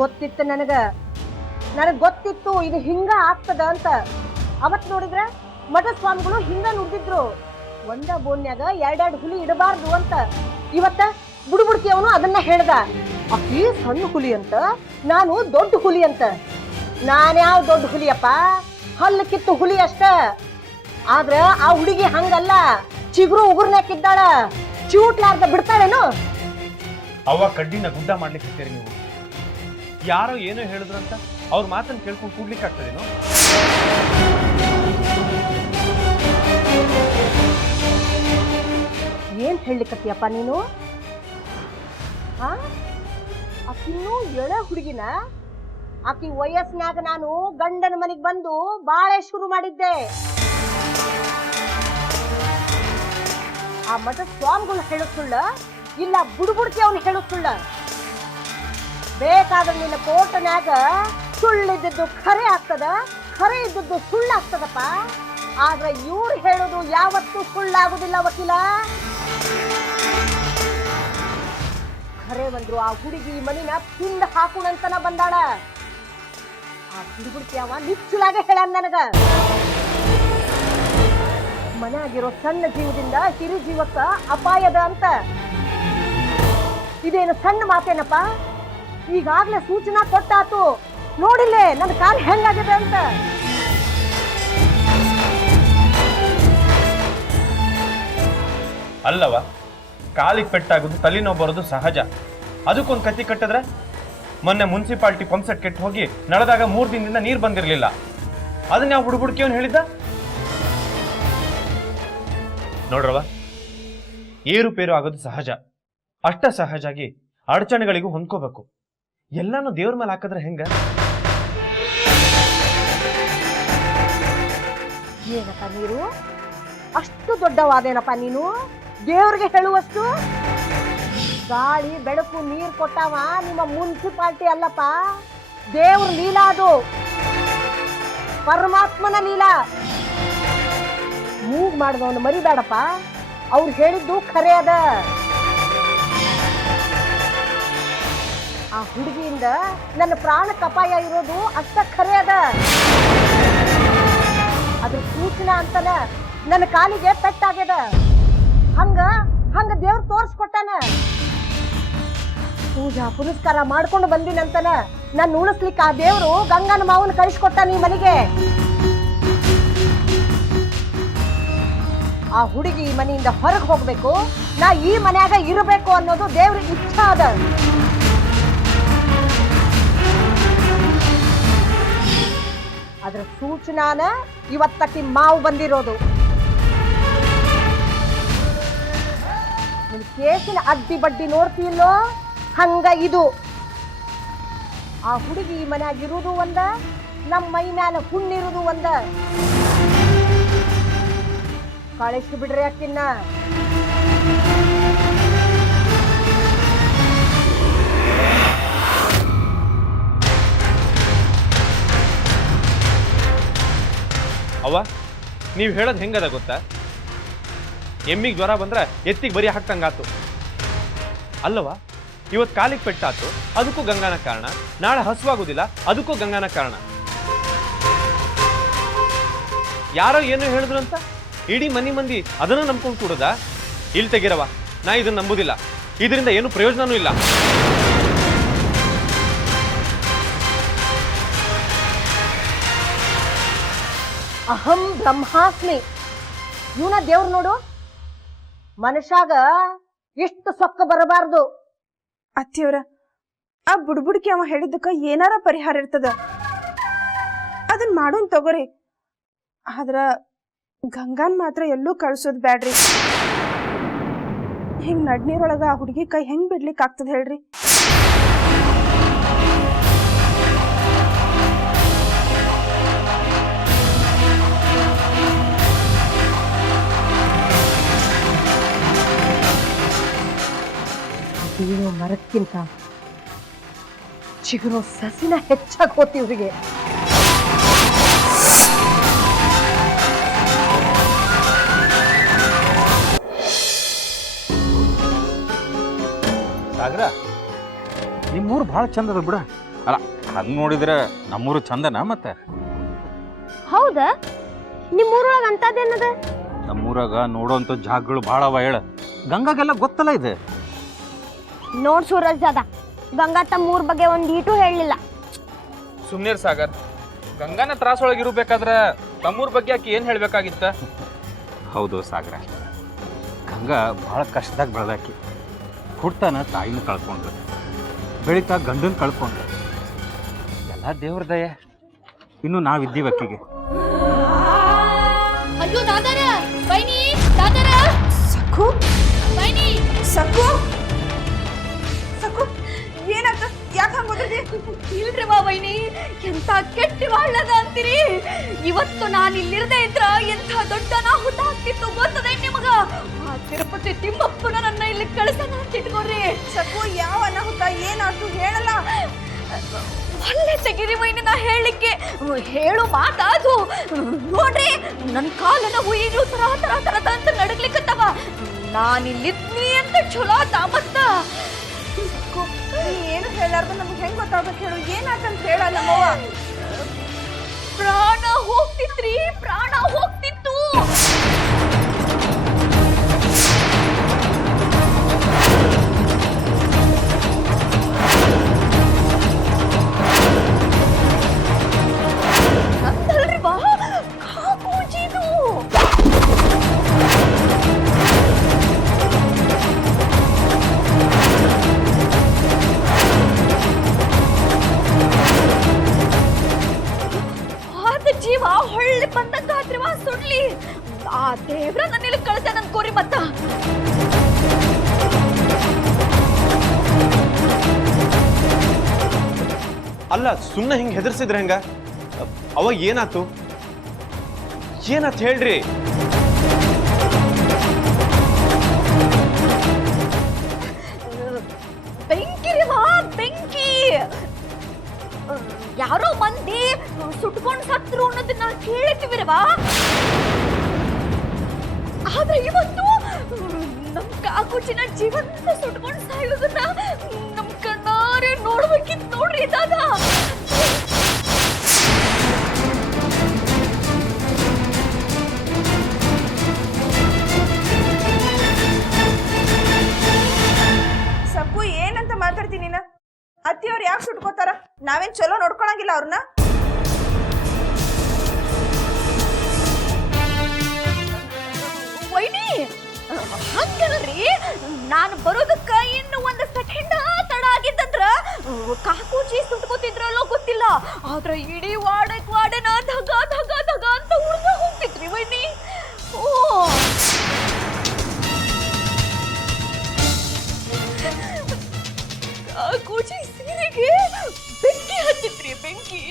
ಗೊತ್ತಿತ್ತು ನನಗ್ ಗೊತ್ತಿತ್ತು ಇದು ಹಿಂಗ ಆಗ್ತದ ಅಂತ. ಅವತ್ ನೋಡಿದ್ರ ಮಠ ಸ್ವಾಮಿಗಳು ಹಿಂಗ ನುಡಿದಿದ್ರು, ಒಂದ ಬೋನ್ಯಾಗ ಎರಡೆರಡು ಹುಲಿ ಇಡಬಾರ್ದು ಅಂತ. ಇವತ್ತ ಬುಡುಬುಡ್ಕಿ ಅವನು ಅದನ್ನ ಹೇಳ್ದ, ಅಕ್ಕಿ ಸಣ್ಣ ಹುಲಿ ಅಂತ, ನಾನು ದೊಡ್ಡ ಹುಲಿ ಅಂತ. ನಾನ್ಯಾವ ದೊಡ್ಡ ಹುಲಿಯಪ್ಪ, ಹಲ್ಲು ಕಿತ್ತು ಹುಲಿ ಅಷ್ಟ. ಆದ್ರ ಆ ಹುಡುಗಿ ಹಂಗಲ್ಲ, ಚಿಗುರು ಉಗುರ್ನಾಕಿದ್ದಾಳ, ಚೂಟ್ಲಾರ್ದ ಬಿಡ್ತಾಳೇನು? ಅವ್ವ ಕಡ್ಡಿನ ಗುಡ್ಡ ಮಾಡ್ಲಿಕ್ಕೆ ನೀವು ಯಾರೋ ಏನೋ ಹೇಳಿದ್ರಂತ ಅವ್ರ ಮಾತನ್ನ ಕೇಳ್ಕೊಂಡು ಕೂಡ್ಲಿಕ್ಕೆ ಆಗ್ತದೇನೋ? ಏನ್ ಹೇಳಲಿಕ್ಕತ್ತಿಯಪ್ಪ ನೀನು? ಆಕಿನ್ನೂ ಎಳೆ ಹುಡುಗಿನ, ಆಕಿ ವಯಸ್ಸಿನಾಗ ನಾನು ಗಂಡನ ಮನೆಗೆ ಬಂದು ಬಾಳೆ ಶುರು ಮಾಡಿದ್ದೆ. ಆ ಮಠ ಸ್ವಾಮಿಗಳು ಹೇಳೋ ಸುಳ್ಳ, ಇಲ್ಲ ಬುಡುಬುಡ್ಕಿ ಅವನು ಹೇಳೋ ಸುಳ್ಳ? ಬೇಕಾದ್ರೆ ನಿನ್ನ ಕೋಟನ್ಯಾಗ ಸುಳ್ಳಿದ್ದದ್ದು ಖರೆ ಆಗ್ತದ, ಖರೆ ಇದ್ದದ್ದು ಸುಳ್ಳಾಗ್ತದಪ್ಪ. ಆದ್ರೆ ಇವ್ರು ಹೇಳೋದು ಯಾವತ್ತೂ ಸುಳ್ಳಾಗುದಿಲ್ಲ ವಕೀಲ. ಖರೆ ಬಂದ್ರು ಆ ಹುಡುಗಿ ಮನಿನ ಪಿಂಡ ಹಾಕುಣಂತನ ಬಂದಾಳ. ಆ ಹುಡುಗುಡ್ಕಿ ಅವ ನಿಚ್ಚಲಾಗೆ ಹೇಳ ನನಗ, ಮನೆಯಾಗಿರೋ ಸಣ್ಣ ಜೀವದಿಂದ ಹಿರಿ ಜೀವಕ್ಕ ಅಪಾಯದ ಅಂತ. ಇದೇನು ಸಣ್ಣ ಮಾತೇನಪ್ಪ? ಈಗಾಗ್ಲೇ ಸೂಚನಾ ಕೊಟ್ಟಾತು, ನೋಡಿಲ್ಲೇ ನನ್ನ ಕಾಲ್ ಹೆಂಗಾಗಿದೆ ಅಂತ. ಅಲ್ಲವ, ಕಾಲಿಗೆ ಪೆಟ್ಟಾಗೋದು ತಲೆನೋವು ಬರೋದು ಸಹಜ. ಅದಕ್ಕೊಂದು ಕತ್ತಿ ಕಟ್ಟಿದ್ರೆ ಮೊನ್ನೆ ಮುನ್ಸಿಪಾಲ್ಟಿ ಪಂಪ್ಸೆಟ್ ಕೆಟ್ಟು ಹೋಗಿ ನಡೆದಾಗ 3 ದಿನದಿಂದ ನೀರು ಬಂದಿರಲಿಲ್ಲ. ಅದನ್ನ ಯಾವ ಬುಡುಬುಡ್ಕಿಯವನು ಹೇಳಿದ್ದ? ನೋಡ್ರವ, ಏರುಪೇರು ಆಗೋದು ಸಹಜ. ಅಷ್ಟ ಸಹಜಾಗಿ ಅಡಚಣೆಗಳಿಗೂ ಹೊಂದ್ಕೋಬೇಕು. ಎಲ್ಲಾನು ದೇವ್ರ ಮೇಲೆ ಹಾಕಿದ್ರೆ ಹೆಂಗ? ಏನಪ್ಪ ನೀರು ಅಷ್ಟು ದೊಡ್ಡವಾದೇನಪ್ಪ ನೀನು? ದೇವ್ರಿಗೆ ಹೇಳುವಷ್ಟು? ಗಾಳಿ ಬೆಳಕು ನೀರು ಕೊಟ್ಟಾವ ನಿಮ್ಮ ಮುನ್ಸಿಪಾಲ್ಟಿ ಅಲ್ಲಪ್ಪ, ದೇವ್ರ ಲೀಲಾ ಅದು, ಪರಮಾತ್ಮನ ಲೀಲಾ. ಮೂಗ್ ಮಾಡಿದವನು ಮರಿಬೇಡಪ್ಪ, ಅವ್ರು ಹೇಳಿದ್ದು ಖರೆ ಅದ. ಆ ಹುಡುಗಿಯಿಂದ ನನ್ನ ಪ್ರಾಣಕ್ಕೆ ಅಪಾಯ ಇರೋದು ಅಷ್ಟ ಖರೆ ಅದ. ಅದ್ರ ಸೂಚನಾ ಅಂತನ ನನ್ನ ಕಾಲಿಗೆ ಪೆಟ್ಟಾಗ್ಯದ. ಹಂಗ ಹಂಗ ದೇವ್ರು ತೋರ್ಸ್ಕೊಟ್ಟಾನ. ಪೂಜಾ ಪುನಸ್ಕಾರ ಮಾಡ್ಕೊಂಡು ಬಂದಿನಂತನ ನನ್ನ ಉಳಿಸ್ಲಿಕ್ಕೆ ಆ ದೇವ್ರು ಗಂಗನ ಮಾವನ ಕಳಿಸ್ಕೊಟ್ಟಾನ ಈ ಮನೆಗೆ. ಆ ಹುಡುಗಿ ಈ ಮನೆಯಿಂದ ಹೊರಗೆ ಹೋಗ್ಬೇಕು, ನಾ ಈ ಮನ್ಯಾಗ ಇರಬೇಕು ಅನ್ನೋದು ದೇವ್ರ ಇಚ್ಛಾ ಅದ. ಅದ್ರ ಸೂಚನಾನ ಇವತ್ತಕ್ಕೆ ಮಾವು ಬಂದಿರೋದು. ನಿನ್ ಕೇಸಿನ ಅಡ್ಡಿ ಬಡ್ಡಿ ನೋಡ್ತಿಲ್ಲೋ ಹಂಗ ಇದು. ಆ ಹುಡುಗಿ ಈ ಮನ್ಯಾಗ ಇರುವುದು ಒಂದ, ನಮ್ಮ ಮೈ ಮ್ಯಾಲ ಹುಣ್ಣಿರುವುದು ಒಂದ. ಕಳಿಸಿ ಬಿಡ್ರಿ ಅಕ್ಕಿನ್ನ. ಅವ್ವ, ನೀವು ಹೇಳೋದು ಹೆಂಗದ ಗೊತ್ತಾ? ಎಮ್ಮಿಗೆ ಜ್ವರ ಬಂದ್ರೆ ಎತ್ತಿಗೆ ಬರಿ ಹಾಕ್ತಂಗಾತು ಅಲ್ಲವಾ? ಇವತ್ತು ಕಾಲಿಗೆ ಪೆಟ್ಟಾತು, ಅದಕ್ಕೂ ಗಂಗಾನ ಕಾರಣ. ನಾಳೆ ಹಸುವಾಗುದಿಲ್ಲ, ಅದಕ್ಕೂ ಗಂಗಾನ ಕಾರಣ. ಯಾರೋ ಏನೋ ಹೇಳಿದ್ರು ಅಂತ ಇಡೀ ಮನಿ ಮಂದಿ ಅದನ್ನು ನಂಬ್ಕೊಂಡು ಕೂಡದ? ಇಲ್ಲಿ ತೆಗಿರವ, ನಾ ಇದನ್ನ ನಂಬುದಿಲ್ಲ. ಇದರಿಂದ ಏನು ಪ್ರಯೋಜನನೂ ಇಲ್ಲ. ಅಹಂ ಬ್ರಹ್ಮಾಸ್ಮಿ. ಇವನ ದೇವ್ರು ನೋಡು, ಮನುಷ್ಯಾಗ ಎಷ್ಟು ಸೊಕ್ಕ ಬರಬಾರ್ದು. ಅತ್ತಿಯವರ, ಆ ಬುಡ್ಬುಡ್ಕಿ ಅವ ಹೇಳಿದ್ದಕ್ಕ ಏನಾರ ಪರಿಹಾರ ಇರ್ತದ, ಅದನ್ನ ಮಾಡೋನ್ ತಗೋರಿ. ಆದ್ರ ಗಂಗಾನ್ ಮಾತ್ರ ಎಲ್ಲೂ ಕಳ್ಸೋದ್ ಬ್ಯಾಡ್ರಿ. ಹಿಂಗ್ ನಡ್ನೀರೊಳಗ ಆ ಹುಡುಗಿ ಕೈ ಹೆಂಗ್ ಬಿಡ್ಲಿಕ್ಕೆ ಆಗ್ತದ ಹೇಳ್ರಿ? ಬೀಳೋ ಮರಕ್ಕಿಂತ ಚಿಗುರೋ ಸಸಿನ ಹೆಚ್ಚಾಗಿ ಹೋತಿ ಇವ್ರಿಗೆ. ಸಾಗರ, ನಿಮ್ಮೂರು ಭಾಳ ಚಂದ ಅದ ಬಿಡ. ಅಲ್ಲ ಹಂಗೆ ನೋಡಿದ್ರೆ ನಮ್ಮೂರು ಚಂದನ ಮತ್ತೆ ಹೌದಾ ನಿಮ್ಮೂರೊಳಗ ಅಂತದೇನದ? ನಮ್ಮೂರಾಗ ನೋಡೋಂಥ ಜಾಗಗಳು ಭಾಳ ಅವ ಹೇಳ ಗಂಗಾಗೆಲ್ಲ ಗೊತ್ತಲ್ಲ ಇದೆ. ನೋಡ್ ಸೂರಜ್ ಅದ ಗಂಗಾ ತಮ್ಮೂರ್ ಬಗ್ಗೆ ಒಂದ್ ಈಟು ಹೇಳಲಿಲ್ಲ. ಸುಮ್ನೀರ್ ಸಾಗರ್, ಗಂಗಾನ ತ್ರಾಸೊಳಗೆ ಇರಬೇಕಾದ್ರೆ ತಮ್ಮೂರ್ ಬಗ್ಗೆ ಆಕಿ ಏನು ಹೇಳಬೇಕಾಗಿತ್ತ? ಹೌದು ಸಾಗರ, ಗಂಗಾ ಭಾಳ ಕಷ್ಟದಾಗ ಬೆಳೆದಾಕಿ. ಹುಡ್ತಾನ ತಾಯಿನ ಕಳ್ಕೊಂಡ್ರು, ಬೆಳಿತಾ ಗಂಡನ ಕಳ್ಕೊಂಡ್ರು. ಎಲ್ಲ ದೇವ್ರ ದಯ. ಇನ್ನು ನಾವಿದ್ದೀವಿ ಅಕ್ಕಿಗೆ. ಅಯ್ಯೋ ದಾದಾರ ಬೈನಿ ದಾದಾರ ಸಕ್ಕು ಬೈನಿ ಸಕ್ಕು ಸಕ್ಕು ಏನಾಯ್ತು? ಯಾಕೆ ಹಂಗೋದ್ರಿ? ಇಲ್ರಿವ ಬೈನಿ ಎಂತ ಕೆಟ್ಟ ಒಳ್ಳದ ಅಂತೀರಿ. ಇವತ್ತು ನಾನು ಇಲ್ಲಿರದೆ ಇದ್ರ ಎಂಥ ದೊಡ್ಡ ಅನಾಹುತ ಆಗ್ತಿತ್ತು ಗೊತ್ತದೆ ನಿಮಗ. ಆ ತಿರುಪತಿ ತಿಮ್ಮಪ್ಪನ ನನ್ನ ಇಲ್ಲಿ ಕಳಿಸೋಣ ಅಂತ ಇಟ್ಕೊಡ್ರಿ. ಸಕ್ಕು ಯಾವ ಅನಾಹುತ ಏನಾಯ್ತು ಹೇಳಲ್ಲ. ಒಳ್ಳೆ ತೆಗಿರಿ ವೈನಿ ನಾ ಹೇಳಲಿಕ್ಕೆ ಹೇಳು ಮಾತಾದು. ನೋಡ್ರಿ ನನ್ನ ಕಾಲನ ಹುಯಿಲು ತರ ತರ ತರ ಅಂತ ನಡಗ್ಲಿಕ್ಕತ್ತವ. ನಾನಿಲ್ಲಿದ್ನಿ ಅಂತ ಚಲೋ ತಾಮತ್ತ. ಏನು ಹೇಳಾರ್ದು ನಮ್ಗೆ ಹೆಂಗ್ ಗೊತ್ತಾಗ್ಬೇಕು ಹೇಳು? ಏನಾಯ್ತಂತ ಹೇಳ ನಮ್ಮವ್ವ. ಪ್ರಾಣ ಹೋಗ್ತಿತ್ರಿ, ಪ್ರಾಣ ಹೋಗ್ತಿತ್ತು. ನಂದಲ್ರಿ ಬಾ ಕಾಕೂಜಿದು. ಜೀವ ಹೊಳ್ಳಿ ಬಂದಂಗಾದ್ರಿವ ಸುಡ್ಲಿ. ಆ ದೇವ್ರ ನನ್ನಿಲ್ಲಿ ಕಳ್ಸ ಅನ್ಕೋರಿ ಮತ್ತ. ಅಲ್ಲ ಸುಮ್ಮನೆ ಹಿಂಗೆ ಹೆದರ್ಸಿದ್ರೆ ಹೆಂಗ? ಅವಾಗ ಏನಾತು ಹೇಳ್ರಿ. ಬೆಂಕಿರಿವಾ ಬೆಂಕಿ. ಯಾರೋ ಮಂದಿ ಸುಟ್ಕೊಂಡ್ ಸತ್ರು ಅನ್ನೋದನ್ನ ಕೇಳಿರ್ತೀವಿರವಾ. ಆದ್ರೆ ಇವತ್ತು ನಮ್ ಕಾಕುಚಿನ ಜೀವಂತ ಸುಟ್ಕೊಂಡ್ ಸಾಯೋದನ್ನ ನಮ್ ಕಣ್ಣಾರೆ ನೋಡ್ಬೇಕಿತ್ತು ನೋಡ್ರಿ ದಾದಾ. ಸಕ್ಕು ಏನಂತ ಮಾತಾಡ್ತೀನಿ ನೀನ? ಅತ್ತಿಯವ್ರು ಯಾಕೆ ಸುಟ್ಕೋತಾರ? ನಾವೇನ್ ಚಲೋ ನೋಡ್ಕೊಳಂಗಿಲ್ಲ ಅವ್ರನ್ನ? ವೈನಿ ಹಂಗಲ್ರಿ, ನಾನು ಬರೋದಕ್ಕ ಇನ್ನು ಒಂದು ಸೆಕೆಂಡ್ ತಡ ಆಗಿದ್ದಂದ್ರ ಕಾಕೂಜಿ ಸುಟ್ಕೋತಿದ್ರಲ್ಲೋ ಗೊತ್ತಿಲ್ಲ. ಆದ್ರೆ ಇಡೀ ವಾಡನ ಧಗ ಧಗ ಧಗ ಅಂತ ಉಳ್ದ ಹೋಗ್ತಿದ್ರಿ ವೈನಿ. ಓ ಕಾಕೂಜಿ ಸೀರೆಗೆ ಬೆಂಕಿ ಹತ್ತಿತ್ರಿ ಬೆಂಕಿ.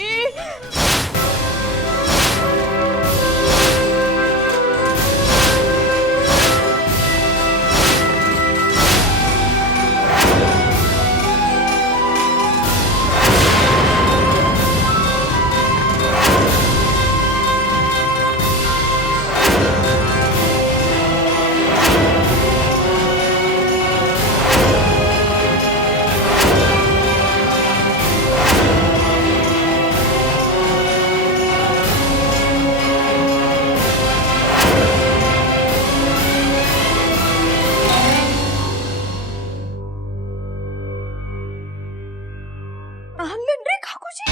ಹಂಗನ್ರಿ ಕಾಕೂಜಿ?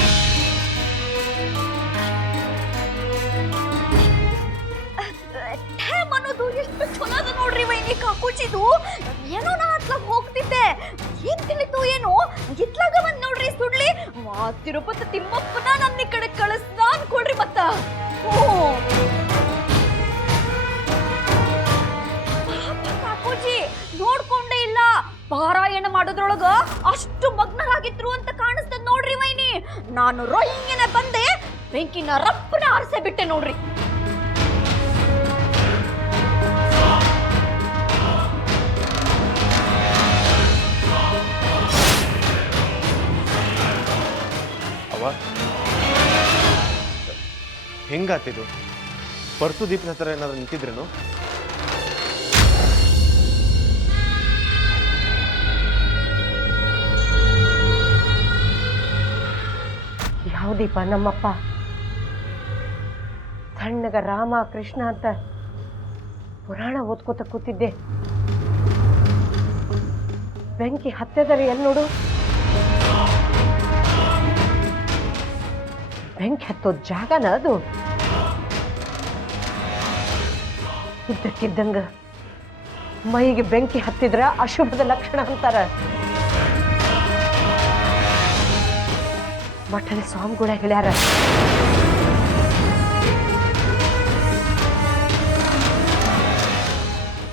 ಟೈಮ್ ಅನ್ನೋದು ಎಷ್ಟು ಚಲೋ ಅದ ನೋಡ್ರಿ ವೈನಿ ಕಾಕೂಜಿದು. ಏನೋ ನಾ ಅತ್ಲಾಗ ಹೋಗ್ತಿದ್ದೆ, ಏನ್ ತಿಳಿತು ಏನೋ ಇತ್ಲಾಗ ಬಂದ್ ನೋಡ್ರಿ ಸುಡ್ಲಿ. ಆ ತಿರುಪತಿ ತಿಮ್ಮಪ್ಪನ ನನ್ನ ಈ ಕಡೆ ಕಳಿಸ್ದ ಅನ್ಕೊಳ್ರಿ ಮತ್ತ. ಪಾಪ ಕಾಕೂಜಿ ನೋಡ್ಕೊಂಡೇ ಇಲ್ಲ. ಪಾರಾಯಣ ಮಾಡೋದ್ರೊಳಗ ಅಷ್ಟು ಮಗ್ನರಾಗಿದ್ರು ಅಂತ ಕಾಣಿಸ್ತದ ನೋಡ್ರಿ ವೈನಿ. ನಾನು ರೊಯ್ಯನ ಬಂದೆ, ಬೆಂಕಿನ ರಪ್ಪನ ಆರಿಸೇ ಬಿಟ್ಟೆ ನೋಡ್ರಿ. ಅವ ಹೆಂಗಾತಿದು? ಪರ್ತು ದೀಪದ ಹತ್ರ ಏನಾದ್ರು ನಿಂತಿದ್ರೇನು? ಹೌದೀಪ ನಮ್ಮಪ್ಪ ಸಣ್ಣಗ ರಾಮ ಕೃಷ್ಣ ಅಂತ ಪುರಾಣ ಓದ್ಕೋತ ಕೂತಿದ್ದೆ. ಬೆಂಕಿ ಹತ್ತದರಿ ಎಲ್ಲಿ ನೋಡು, ಬೆಂಕಿ ಹತ್ತೋದ್ ಜಾಗನ ಅದು. ಇದ್ದಕ್ಕಿದ್ದಂಗ ಮೈಗೆ ಬೆಂಕಿ ಹತ್ತಿದ್ರ ಅಶುಭದ ಲಕ್ಷಣ ಅಂತಾರ. ಮಠದ ಸ್ವಾಮಿಗಳ ಹೇಳ್ಯಾರ.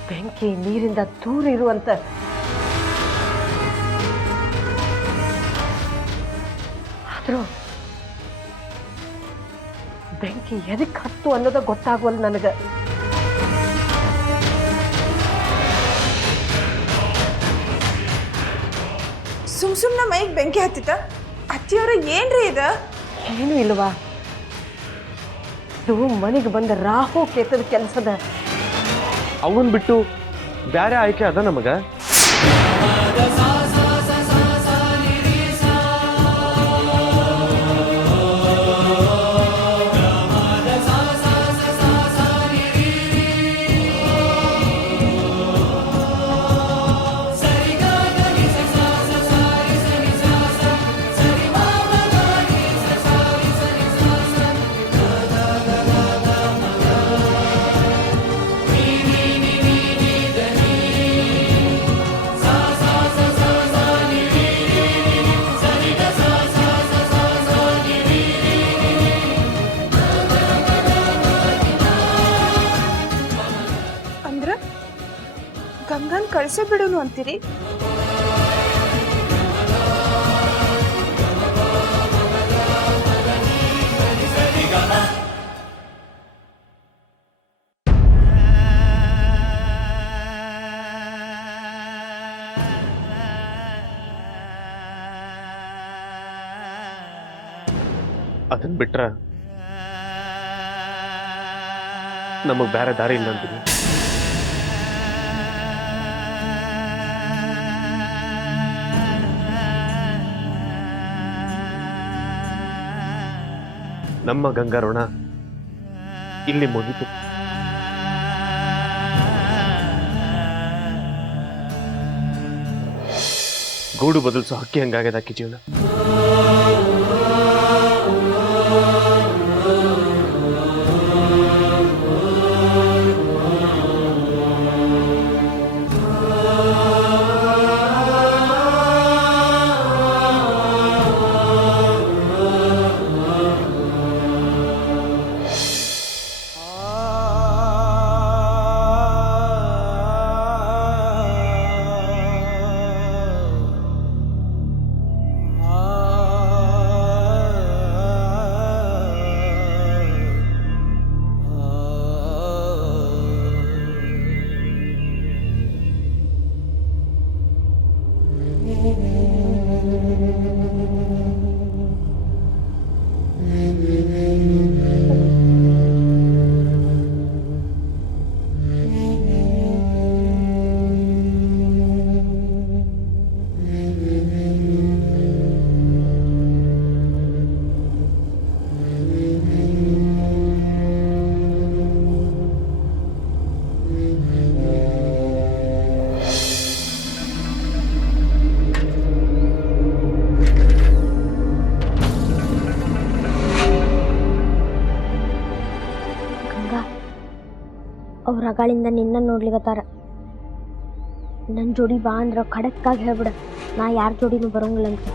ಬೆಂಕಿ ನೀರಿಂದ ದೂರ ಇರುವಂತ. ಆದ್ರೂ ಬೆಂಕಿ ಎದಕ್ ಹತ್ತು ಅನ್ನೋದ ಗೊತ್ತಾಗುವಲ್ಲ ನನಗ. ಸುಮ್ನ ಮೈಗೆ ಬೆಂಕಿ ಹತ್ತಿತ? ಅತ್ತಿಯವ್ರ ಏನ್ರಿ ಇದ? ಏನು ಇಲ್ವಾ, ಇದು ಮನೆಗೆ ಬಂದ ರಾಹು ಕೇತದ ಕೆಲಸದ. ಅವನ್ ಬಿಟ್ಟು ಬ್ಯಾರೆ ಆಯ್ಕೆ ಅದ ನಮಗ. ಗಂಗನ್ ಕಳ್ಸೇ ಬಿಡುನು ಅಂತೀರಿ? ಅದನ್ನ ಬಿಟ್ರ ನಮಗ್ ಬೇರೆ ದಾರಿ ಇಲ್ಲ ಅಂತೀನಿ. ನಮ್ಮ ಗಂಗಾರೋಣ ಇಲ್ಲಿ ಮುಗಿತು. ಗೂಡು ಬದಲಿಸೋ ಹಕ್ಕಿ ಹಂಗಾಗ್ಯದ ಅಕ್ಕಿ ಜೀವನ. ಅವ್ರ ಅಗಳಿಂದ ನಿನ್ನ ನೋಡ್ಲಿಕತ್ತಾರ. ನನ್ನ ಜೋಡಿ ಬಾ ಅಂದ್ರ ಖಡಕ್ಕಾಗಿ ಹೇಳ್ಬಿಡ, ನಾ ಯಾರ ಜೋಡಿನೂ ಬರೋಂಗಿಲ್ಲ ಅಂತ.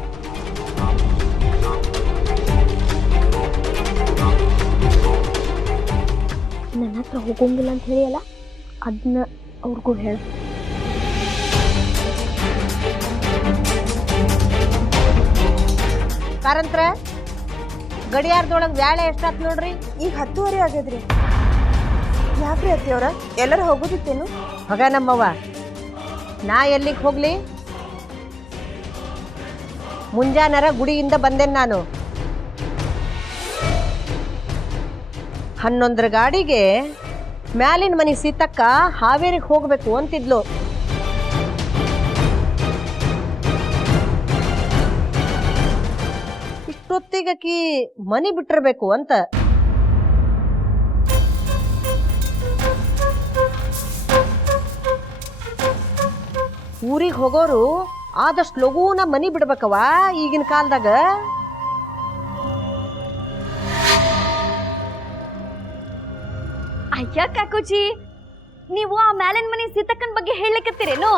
ನನ್ನ ಹತ್ರ ಹೋಗೋಂಗಿಲ್ಲ ಅಂತ ಹೇಳಿ ಅಲ್ಲ, ಅದನ್ನ ಅವ್ರಿಗೂ ಹೇಳ. ಕಾರಂತ್ರ ಗಡಿಯಾರದೊಳಗೆ ವ್ಯಾಳೆ ಎಷ್ಟಾತ್ ನೋಡ್ರಿ? ಈಗ 10:30 ಆಗ್ಯದ್ರಿ. ಯಾಕ್ರಿ ಅತ್ತಿಯವ್ರ, ಎಲ್ಲರೂ ಹೋಗೋದಿತ್ತೇನು? ಹೊಗ ನಮ್ಮವ್ವ, ನಾ ಎಲ್ಲಿಗೆ ಹೋಗ್ಲಿ? ಮುಂಜಾನರ ಗುಡಿಯಿಂದ ಬಂದೇನ್ ನಾನು. 11 ಗಾಡಿಗೆ ಮ್ಯಾಲಿನ ಮನೆ ಸೀತಕ್ಕ ಹಾವೇರಿಗೆ ಹೋಗ್ಬೇಕು ಅಂತಿದ್ಲು. ಇಷ್ಟೊತ್ತಿಗೆ ಅಷ್ಟೊತ್ತಿಗಕಿ ಮನಿ ಬಿಟ್ಟಿರ್ಬೇಕು ಅಂತ. ಊರಿಗೆ ಹೋಗೋರು ಆದಷ್ಟು ಲಘೂನ ಮನಿ ಬಿಡ್ಬೇಕವ ಈಗಿನ ಕಾಲದಾಗ. ಅಯ್ಯ ಕಾಕೂಜಿ, ನೀವು ಆ ಮ್ಯಾಲಿನ ಮನೆ ಸೀತಕ್ಕನ ಬಗ್ಗೆ ಹೇಳಕತ್ತೀರೇನು?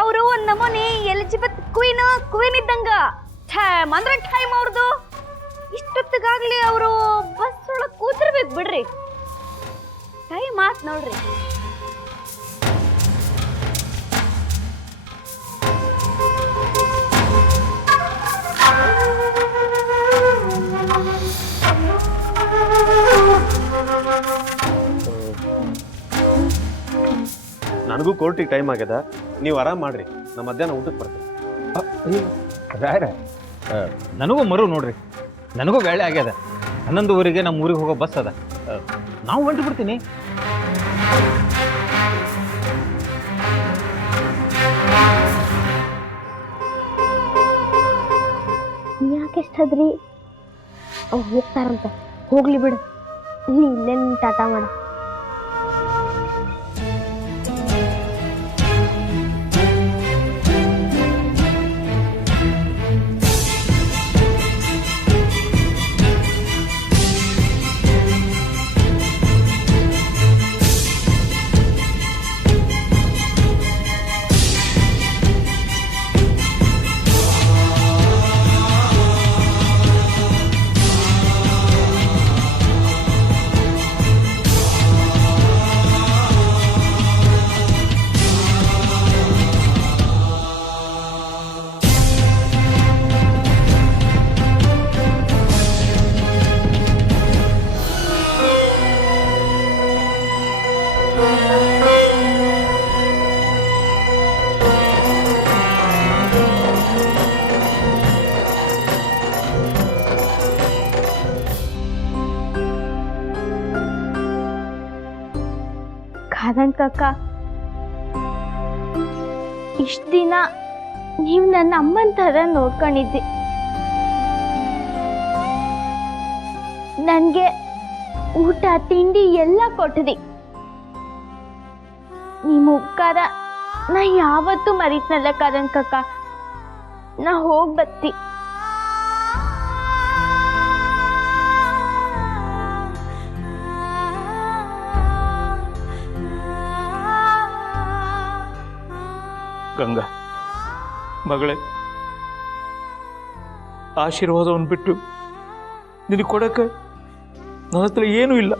ಅವರು ಒಂದ್ ನಮೂನಿ ಎಲಿಜಬೆತ್ ಕ್ವೀನ್ ಇದ್ದಂಗ. ಟೈಮ್ ಅಂದ್ರೆ ಟೈಮ್ ಅವ್ರದ್ದು. ಇಷ್ಟೊತ್ತಿಗಾಗ್ಲಿ ಅವರು ಬಸ್ ಒಳಗ್ ಕೂತಿರ್ಬೇಕು ಬಿಡ್ರಿ. ಟೈಮ್ ಆತ್ ನೋಡ್ರಿ. ನನಗೂ ಕೋರ್ಟಿಗೆ ಟೈಮ್ ಆಗ್ಯದ, ನೀವು ಆರಾಮ್ ಮಾಡ್ರಿ, ನಾ ಮಧ್ಯಾಹ್ನ ಊಟಕ್ಕೆ ಬರ್ತೀನಿ. ರಾಯರ ನನಗೂ ಮರು ನೋಡ್ರಿ, ನನಗೂ ವೇಳೆ ಆಗ್ಯದ. 11:30ಗೆ ನಮ್ಮ ಊರಿಗೆ ಹೋಗೋ ಬಸ್ ಅದ. ನಾವು ಹೊಂಟು ಬಿಡ್ತೀನಿ. ಯಾಕೆಷ್ಟದ್ರಿ? ಅವ್ರು ಹೋಗ್ತಾರಂತ, ಹೋಗ್ಲಿ ಬಿಡು. ನೀ ಇಲ್ಲೇ ಟಾಟಾ ಮಾಡ. ಖಾದನ್ ಕಾಕ, ಇಷ್ಟ ದಿನ ನೀವು ನನ್ನ ಅಮ್ಮನ ಥರ ನೋಡ್ಕೊಂಡಿದ್ದಿ. ನನಗೆ ಊಟ ತಿಂಡಿ ಎಲ್ಲ ಕೊಟ್ಟದಿ. ನಿಮ್ಮ ಉಪಕಾರ ನಾ ಯಾವತ್ತೂ ಮರೀತ್ನಲ್ಲ ಖಾದನ್ ಕಾಕ. ನಾ ಹೋಗಿ ಬತ್ತಿ. ಗಂಗಾ ಮಗಳೇ, ಆಶೀರ್ವಾದವನ್ನು ಬಿಟ್ಟು ನಿನಗೆ ಕೊಡಕ್ಕೆ ನನ್ನ ಹತ್ರ ಏನೂ ಇಲ್ಲ.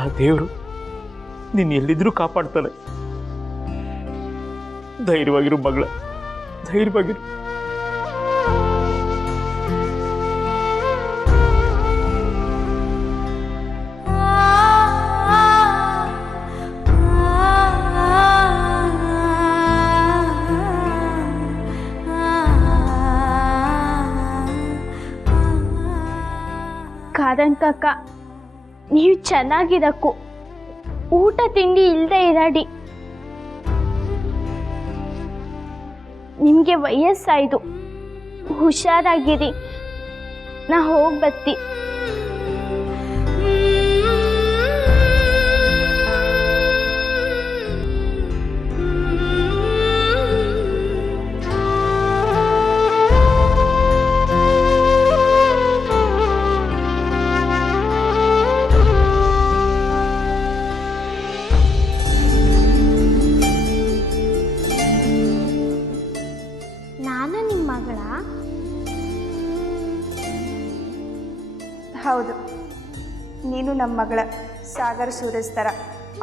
ಆ ದೇವರು ನೀನು ಎಲ್ಲಿದ್ರೂ ಕಾಪಾಡ್ತಾನೆ. ಧೈರ್ಯವಾಗಿರು ಮಗಳ, ಧೈರ್ಯವಾಗಿರು. ಖಾದನ್ ಕಾಕ, ನೀವು ಚೆನ್ನಾಗಿರಕ್ಕು, ಊಟ ತಿಂಡಿ ಇಲ್ಲದೆ ಇರಾಡಿ. ನಿಮಗೆ ವಯಸ್ಸಾಯ್ತು, ಹುಷಾರಾಗಿರಿ. ನಾ ಹೋಗಿ ಬತ್ತಿ. ಹೌದು, ನೀನು ನಮ್ಮ ಮಗಳ. ಸಾಗರ್ ಸೂರಜ್ ಥರ.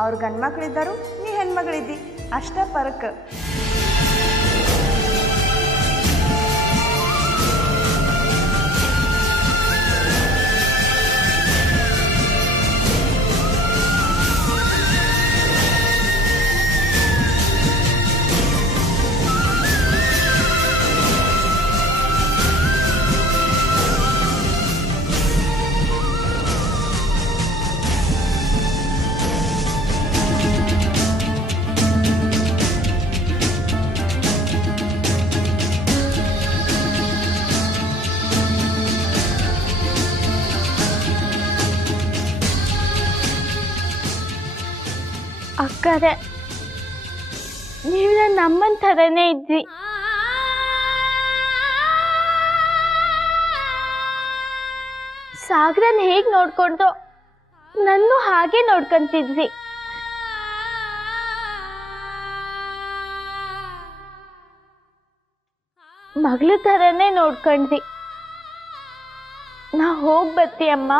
ಅವ್ರ ಗಂಡ್ಮಕ್ಳಿದ್ದರು, ನೀ ಹೆಣ್ಮಗಳಿದ್ದಿ, ಅಷ್ಟ ಫರಕ್. ಅಕ್ಕರೆ ನೀವು ನನ್ನ ಅಮ್ಮನ ಥರನೇ ಇದ್ರಿ. ಸಾಗರನ್ ಹೇಗೆ ನೋಡ್ಕೊಂಡು ನನ್ನೂ ಹಾಗೆ ನೋಡ್ಕೊಂತಿದ್ರಿ. ಮಗಳ ಥರನೇ ನೋಡ್ಕೊಂಡ್ರಿ. ನಾ ಹೋಗಿ ಬರ್ತಿ ಅಮ್ಮ.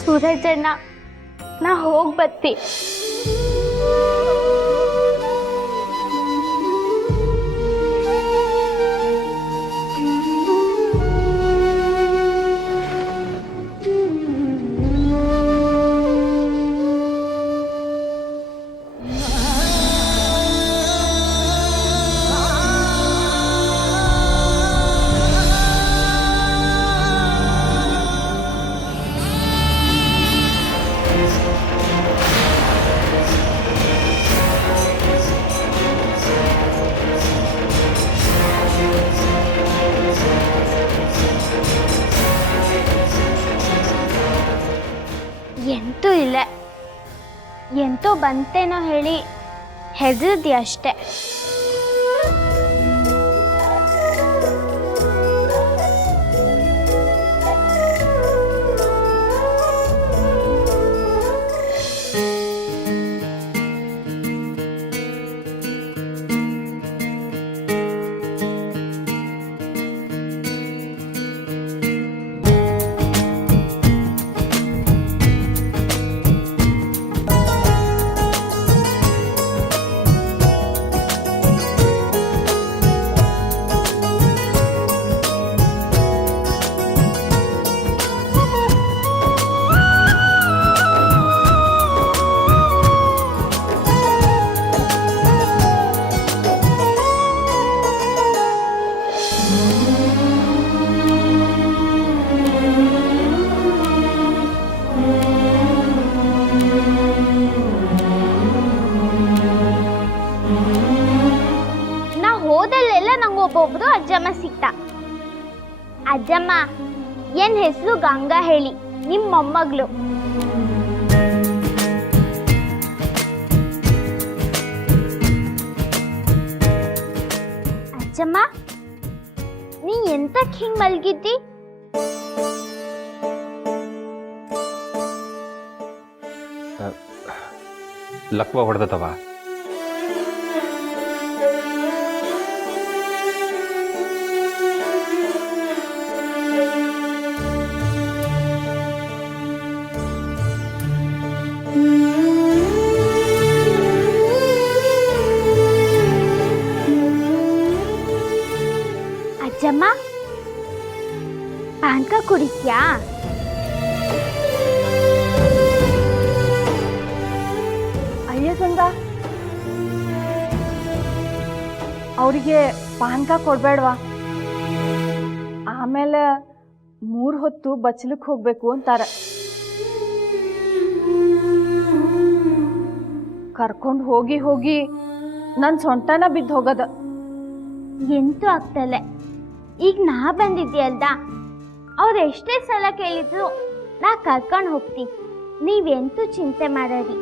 ಸೂರಜಣ್ಣ, ನಾ ಹೋಗಿ ಬರ್ತಿ. ಎಂತೂ ಇಲ್ಲ, ಎಂತೋ ಬಂತೇನೋ ಹೇಳಿ ಹೆದರಿದ್ಯ ಅಷ್ಟೆ. ಒಬ್ಬೊಬ್ರು ಅಜ್ಜಮ್ಮ ಸಿಕ್ತ. ಅಜ್ಜಮ್ಮ, ಎನ್ ಹೆಸರು ಗಂಗಾ ಹೇಳಿ, ನಿಮ್ಮ ಮೊಮ್ಮಗಳು. ಅಜ್ಜಮ್ಮ, ನೀ ಎಂತಕ್ ಹಿಂಗ್ ಮಲ್ಗಿದ್ದಿ? ಲಕ್ವ ಹೊಡೆದವ. ಅಜ್ಜಮ್ಮ, ಪಾನ್ಕ ಕುಡಿಸ್ಯಾ? ಅಯ್ಯ ಗಂಗಾ, ಅವರಿಗೆ ಪಾನ್ಕ ಕೊಡ್ಬೇಡ್ವಾ? ಆಮೇಲೆ 3 ಹೊತ್ತು ಬಚ್ಚಲಕ್ಕೆ ಹೋಗ್ಬೇಕು ಅಂತಾರ. ಕರ್ಕೊಂಡು ಹೋಗಿ ಹೋಗಿ ನನ್ನ ಸೊಂಟನ ಬಿದ್ದು ಹೋಗದ. ಎಂತೂ ಆಗ್ತಲ್ಲ. ಈಗ ನಾ ಬಂದಿದ್ಯಲ್ದ, ಅವ್ರು ಎಷ್ಟೇ ಸಲ ಕೇಳಿದ್ರು ನಾ ಕರ್ಕೊಂಡು ಹೋಗ್ತೀನಿ. ನೀವೆಂತೂ ಚಿಂತೆ ಮಾಡರಿ.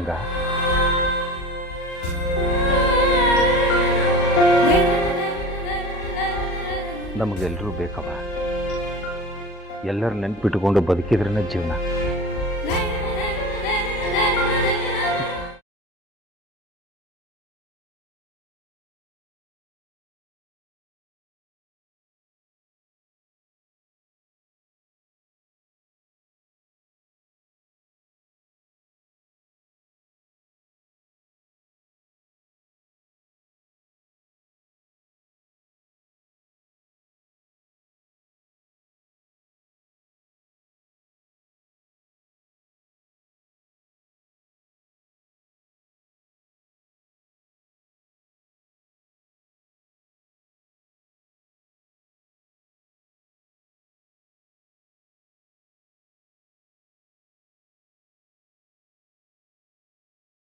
ಗಂಗಾ. ನಮಗೆಲ್ಲರೂ ಬೇಕವ. ಎಲ್ಲರೂ ನೆನ್ಪಿಟ್ಕೊಂಡು ಬದುಕಿದ್ರೇ ಜೀವನ.